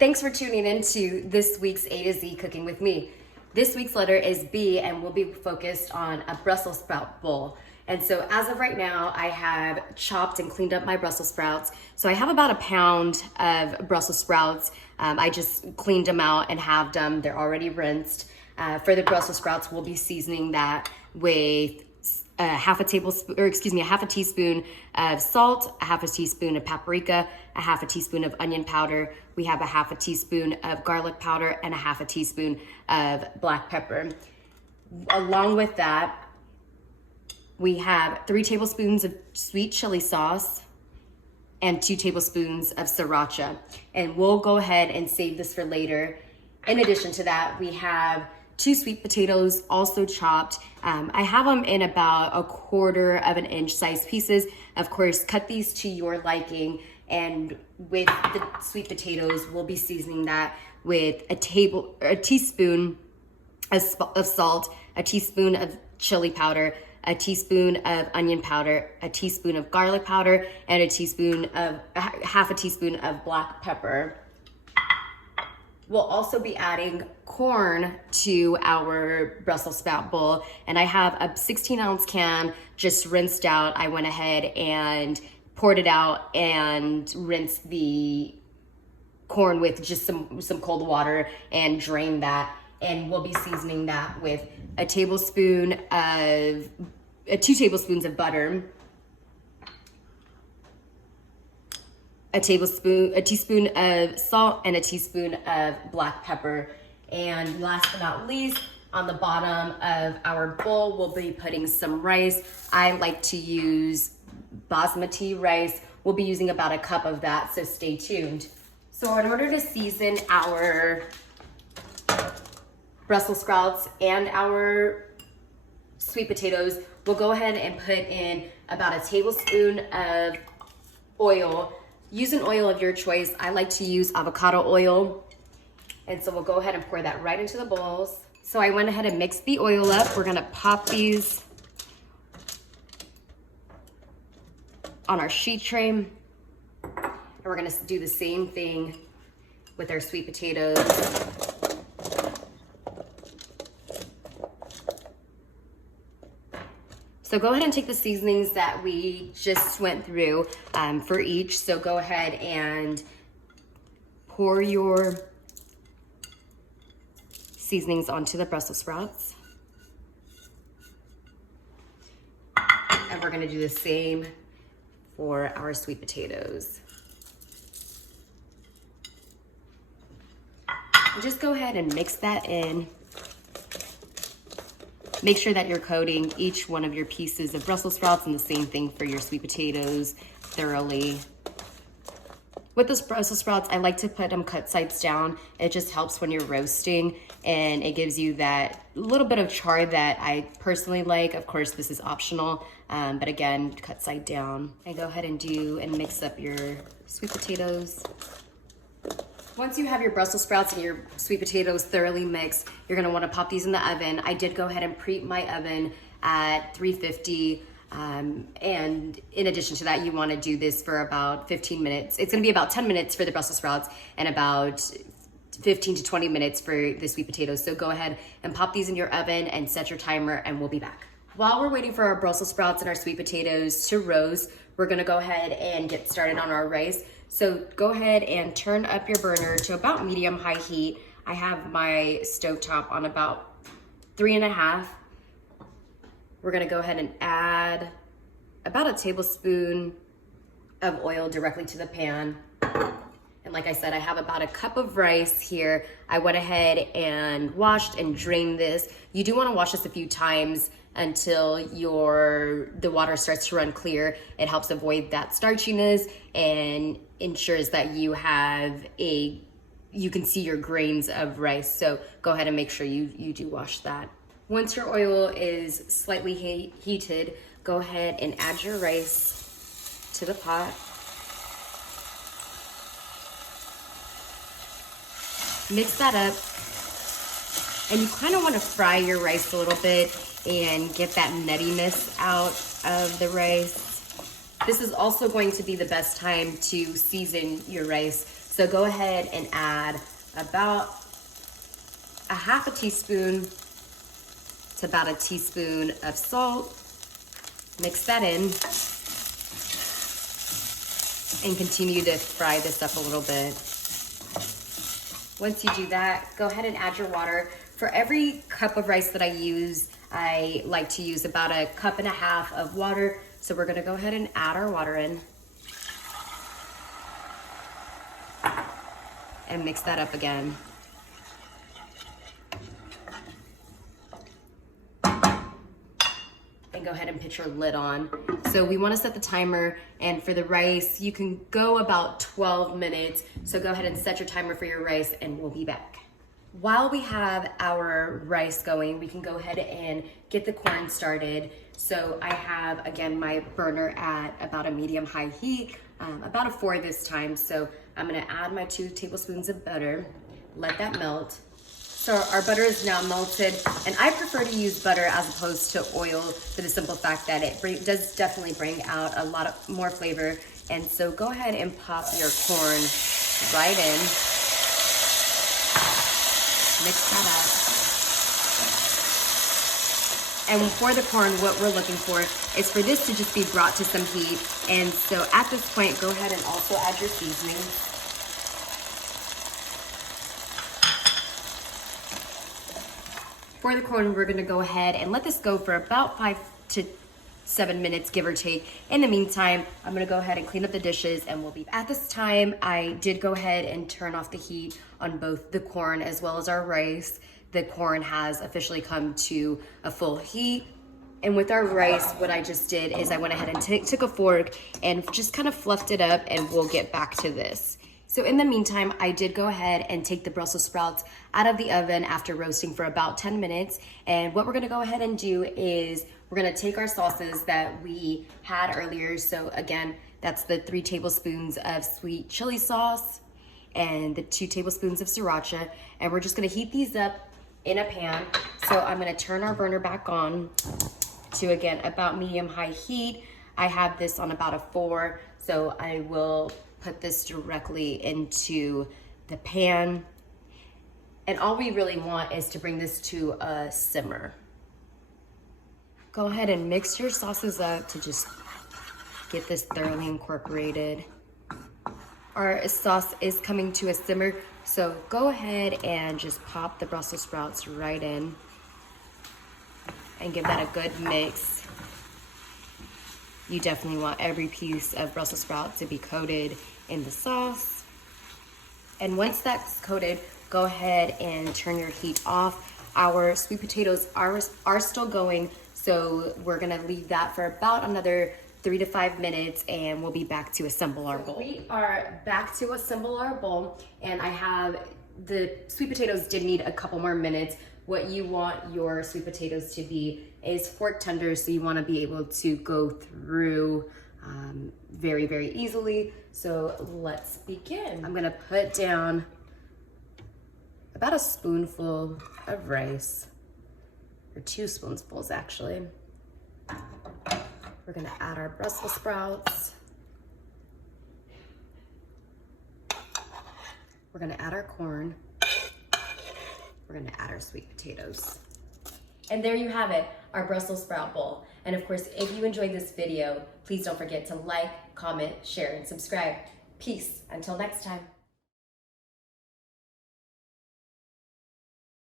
Thanks for tuning in to this week's A to Z Cooking with me. This week's letter is B, and we'll be focused on a Brussels sprout bowl. And so as of right now, I have chopped and cleaned up my Brussels sprouts. So I have about a pound of Brussels sprouts. I just cleaned them out and halved them. They're already rinsed. For the Brussels sprouts, we'll be seasoning that with a half a teaspoon of salt, a half a teaspoon of paprika, a half a teaspoon of onion powder. We have a half a teaspoon of garlic powder and a half a teaspoon of black pepper. Along with that, we have 3 tablespoons of sweet chili sauce and 2 tablespoons of sriracha. And we'll go ahead and save this for later. In addition to that, we have 2 sweet potatoes, also chopped. I have them in about 1/4 of an inch size pieces. Of course, cut these to your liking. And with the sweet potatoes, we'll be seasoning that with a teaspoon of salt, a teaspoon of chili powder, a teaspoon of onion powder, a teaspoon of garlic powder, and half a teaspoon of black pepper. We'll also be adding corn to our Brussels sprout bowl, and I have a 16-ounce can just rinsed out. I went ahead and poured it out and rinsed the corn with just some cold water and drained that. And we'll be seasoning that with 2 tablespoons of butter, a teaspoon of salt, and a teaspoon of black pepper. And last but not least, on the bottom of our bowl, we'll be putting some rice. I like to use basmati rice. We'll be using about 1 cup of that, so stay tuned. So in order to season our Brussels sprouts and our sweet potatoes, we'll go ahead and put in about 1 tablespoon of oil. Use an oil of your choice. I like to use avocado oil. And so we'll go ahead and pour that right into the bowls. So I went ahead and mixed the oil up. We're gonna pop these on our sheet tray. And we're gonna do the same thing with our sweet potatoes. So go ahead and take the seasonings that we just went through for each. So go ahead and pour your seasonings onto the Brussels sprouts. And we're gonna do the same for our sweet potatoes. And just go ahead and mix that in. Make sure that you're coating each one of your pieces of Brussels sprouts, and the same thing for your sweet potatoes thoroughly. With those Brussels sprouts, I like to put them cut sides down. It just helps when you're roasting, and it gives you that little bit of char that I personally like. Of course, this is optional, but again, cut side down. And go ahead and mix up your sweet potatoes. Once you have your Brussels sprouts and your sweet potatoes thoroughly mixed, you're gonna wanna pop these in the oven. I did go ahead and preheat my oven at 350. And in addition to that, you wanna do this for about 15 minutes. It's gonna be about 10 minutes for the Brussels sprouts and about 15 to 20 minutes for the sweet potatoes. So go ahead and pop these in your oven and set your timer, and we'll be back. While we're waiting for our Brussels sprouts and our sweet potatoes to roast, we're gonna go ahead and get started on our rice. So go ahead and turn up your burner to about medium-high heat. I have my stovetop on about 3.5. We're gonna go ahead and add about 1 tablespoon of oil directly to the pan. And like I said, I have about 1 cup of rice here. I went ahead and washed and drained this. You do wanna wash this a few times until the water starts to run clear. It helps avoid that starchiness and ensures that you can see your grains of rice. So go ahead and make sure you do wash that. Once your oil is slightly heated, go ahead and add your rice to the pot. Mix that up. And you kind of want to fry your rice a little bit and get that nuttiness out of the rice. This is also going to be the best time to season your rice. So go ahead and add about a half a teaspoon to about a teaspoon of salt. Mix that in and continue to fry this up a little bit. Once you do that, go ahead and add your water. For every cup of rice that I use, I like to use about 1.5 cups of water. So we're gonna go ahead and add our water in and mix that up again. And go ahead and put your lid on. So we wanna set the timer, and for the rice, you can go about 12 minutes. So go ahead and set your timer for your rice and we'll be back. While we have our rice going, we can go ahead and get the corn started. So I have, again, my burner at about a medium-high heat, about a 4 this time. So I'm gonna add my 2 tablespoons of butter, let that melt. So our butter is now melted, and I prefer to use butter as opposed to oil for the simple fact that it does definitely bring out a lot more flavor. And so go ahead and pop your corn right in. Mix that up. And for the corn, what we're looking for is for this to just be brought to some heat. And so at this point, go ahead and also add your seasoning. For the corn, we're gonna go ahead and let this go for about 5 to 7 minutes, give or take. In the meantime, I'm gonna go ahead and clean up the dishes and we'll be back. At this time, I did go ahead and turn off the heat on both the corn as well as our rice. The corn has officially come to a full heat. And with our rice, what I just did is I went ahead and took a fork and just kind of fluffed it up, and we'll get back to this. So in the meantime, I did go ahead and take the Brussels sprouts out of the oven after roasting for about 10 minutes. And what we're gonna go ahead and do is we're gonna take our sauces that we had earlier. So again, that's the 3 tablespoons of sweet chili sauce and the 2 tablespoons of sriracha. And we're just gonna heat these up in a pan. So I'm gonna turn our burner back on to, again, about medium-high heat. I have this on about a 4, so I will put this directly into the pan. And all we really want is to bring this to a simmer. Go ahead and mix your sauces up to just get this thoroughly incorporated. Our sauce is coming to a simmer, so go ahead and just pop the Brussels sprouts right in and give that a good mix. You definitely want every piece of Brussels sprout to be coated in the sauce. And once that's coated, go ahead and turn your heat off. Our sweet potatoes are still going, so we're gonna leave that for about another 3 to 5 minutes, and we'll be back to assemble our bowl. We are back to assemble our bowl, and I have the sweet potatoes did need a couple more minutes. What you want your sweet potatoes to be is fork tender, so you want to be able to go through very, very easily. So let's begin. I'm gonna put down about a spoonful of rice, or 2 spoonfuls actually. We're gonna add our Brussels sprouts. We're gonna add our corn. We're gonna add our sweet potatoes. And there you have it, our Brussels sprout bowl. And of course, if you enjoyed this video, please don't forget to like, comment, share, and subscribe. Peace, until next time.